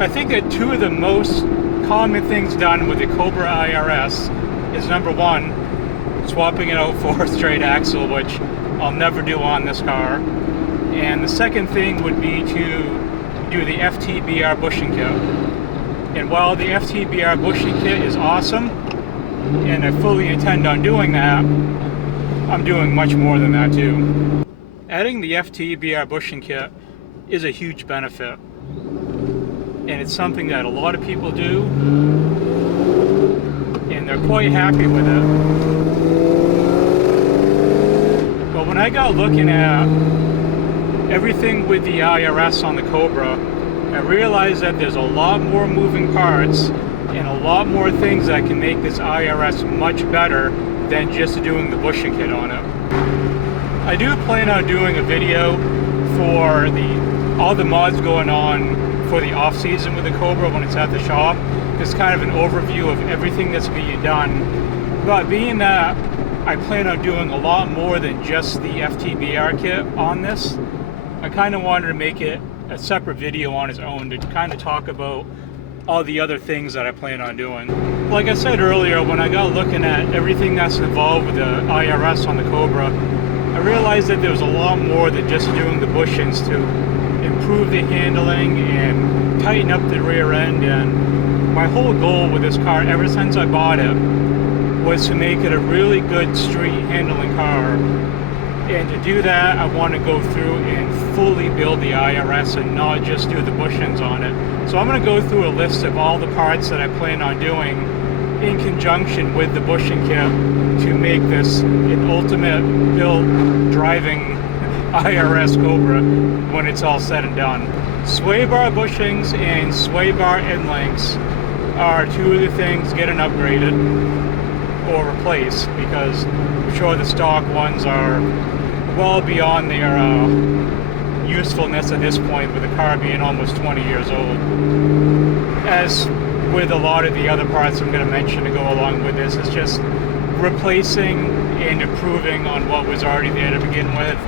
I think that two of the most common things done with the Cobra IRS is number one, swapping it out for a straight axle, which I'll never do on this car. And the second thing would be to do the FTBR bushing kit. And while the FTBR bushing kit is awesome, and I fully intend on doing that, I'm doing much more than that too. Adding the FTBR bushing kit is a huge benefit. And it's something that a lot of people do, and they're quite happy with it. But when I got looking at everything with the IRS on the Cobra, I realized that there's a lot more moving parts and a lot more things that can make this IRS much better than just doing the bushing kit on it. I do plan on doing a video for all the mods going on for the off season with the Cobra when it's at the shop. Just kind of an overview of everything that's being done. But being that I plan on doing a lot more than just the FTBR kit on this, I kind of wanted to make it a separate video on its own to kind of talk about all the other things that I plan on doing. Like I said earlier, when I got looking at everything that's involved with the IRS on the Cobra, I realized that there was a lot more than just doing the bushings to improve the handling and tighten up the rear end. And my whole goal with this car ever since I bought it was to make it a really good street handling car. And to do that, I want to go through and fully build the IRS and not just do the bushings on it. So I'm going to go through a list of all the parts that I plan on doing in conjunction with the bushing kit to make this an ultimate built driving IRS Cobra when it's all said and done. Sway bar bushings and sway bar end links are two of the things getting upgraded or replaced, because I'm sure the stock ones are well beyond their usefulness at this point, with the car being almost 20 years old. As with a lot of the other parts I'm going to mention to go along with this, it's just replacing and improving on what was already there to begin with,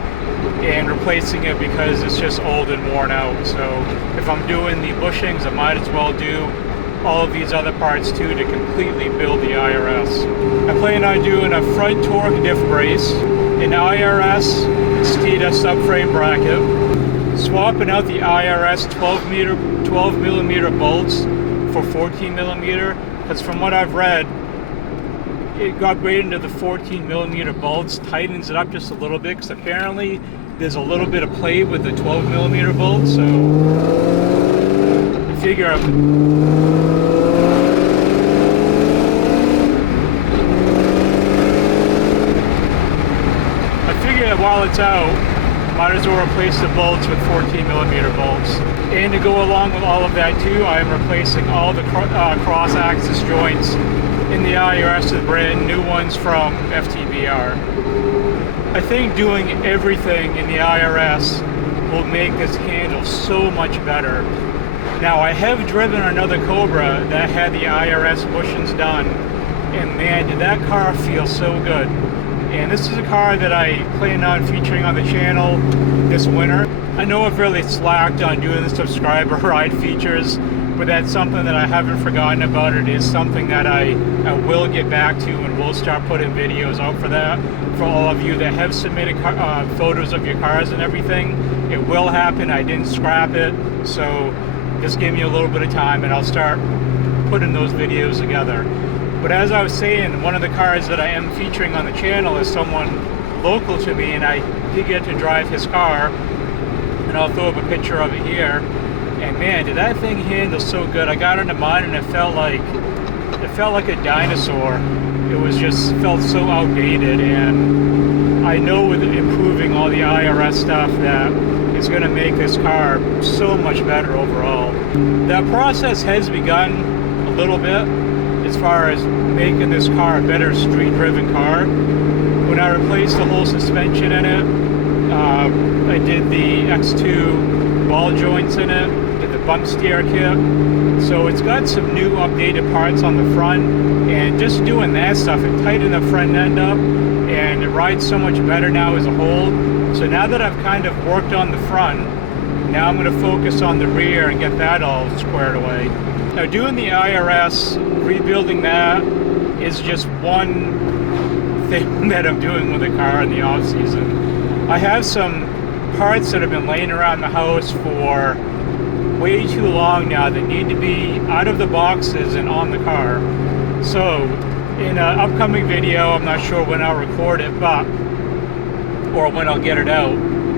and replacing it because it's just old and worn out. So if I'm doing the bushings, I might as well do all of these other parts too to completely build the IRS. I plan on doing a front torque diff brace, an IRS Steeda subframe bracket, swapping out the IRS 12 millimeter bolts for 14 millimeter, because from what I've read, it got upgraded into the 14 millimeter bolts, tightens it up just a little bit, because apparently there's a little bit of play with the 12 millimeter bolts. So I figure while it's out, might as well replace the bolts with 14 millimeter bolts. And to go along with all of that too, I am replacing all the cross axis joints in the IRS with brand new ones from FTBR. I think doing everything in the IRS will make this handle so much better. Now, I have driven another Cobra that had the IRS bushings done, and man, did that car feel so good. And this is a car that I plan on featuring on the channel this winter. I know I've really slacked on doing the subscriber ride features, but that's something that I haven't forgotten about. It is something that I will get back to, and will start putting videos out for that. For all of you that have submitted photos of your cars and everything, it will happen. I didn't scrap it, so just give me a little bit of time and I'll start putting those videos together. But as I was saying, one of the cars that I am featuring on the channel is someone local to me, and I did get to drive his car, and I'll throw up a picture of it here. And man, did that thing handle so good. I got into mine and it felt like a dinosaur. It was just felt so outdated, and I know with improving all the IRS stuff that it's going to make this car so much better overall. That process has begun a little bit, as far as making this car a better street-driven car. When I replaced the whole suspension in it, I did the X2 ball joints in it, did the bump steer kit. So it's got some new updated parts on the front, and just doing that stuff, it tightened the front end up, and it rides so much better now as a whole. So now that I've kind of worked on the front, Now I'm going to focus on the rear and get that all squared away. Now doing the IRS, rebuilding that is just one thing that I'm doing with the car in the off season. I have some parts that have been laying around the house for way too long now that need to be out of the boxes and on the car. So in an upcoming video, I'm not sure when I'll record it, or when I'll get it out,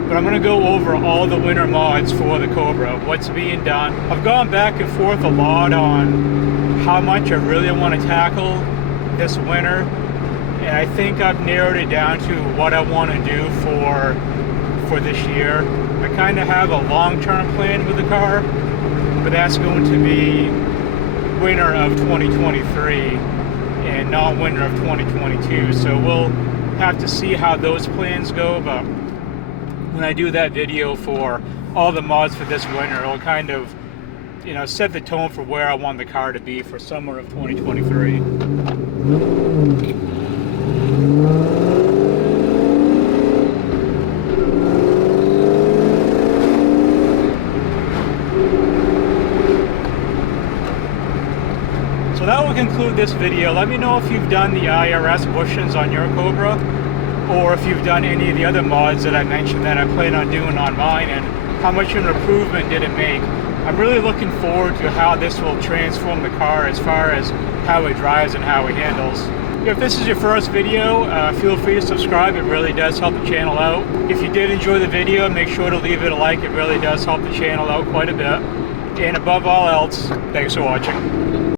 but I'm going to go over all the winter mods for the Cobra, what's being done. I've gone back and forth a lot on how much I really want to tackle this winter, and I think I've narrowed it down to what I want to do for this year. I kind of have a long-term plan with the car, but that's going to be winter of 2023 and not winter of 2022. So we'll have to see how those plans go, but when I do that video for all the mods for this winter, it'll kind of, you know, set the tone for where I want the car to be for summer of 2023. So that will conclude this video. Let me know if you've done the IRS bushings on your Cobra, or if you've done any of the other mods that I mentioned that I plan on doing on mine, and how much of an improvement did it make. I'm really looking forward to how this will transform the car as far as how it drives and how it handles. If this is your first video, feel free to subscribe. It really does help the channel out. If you did enjoy the video, make sure to leave it a like. It really does help the channel out quite a bit. And above all else, thanks for watching.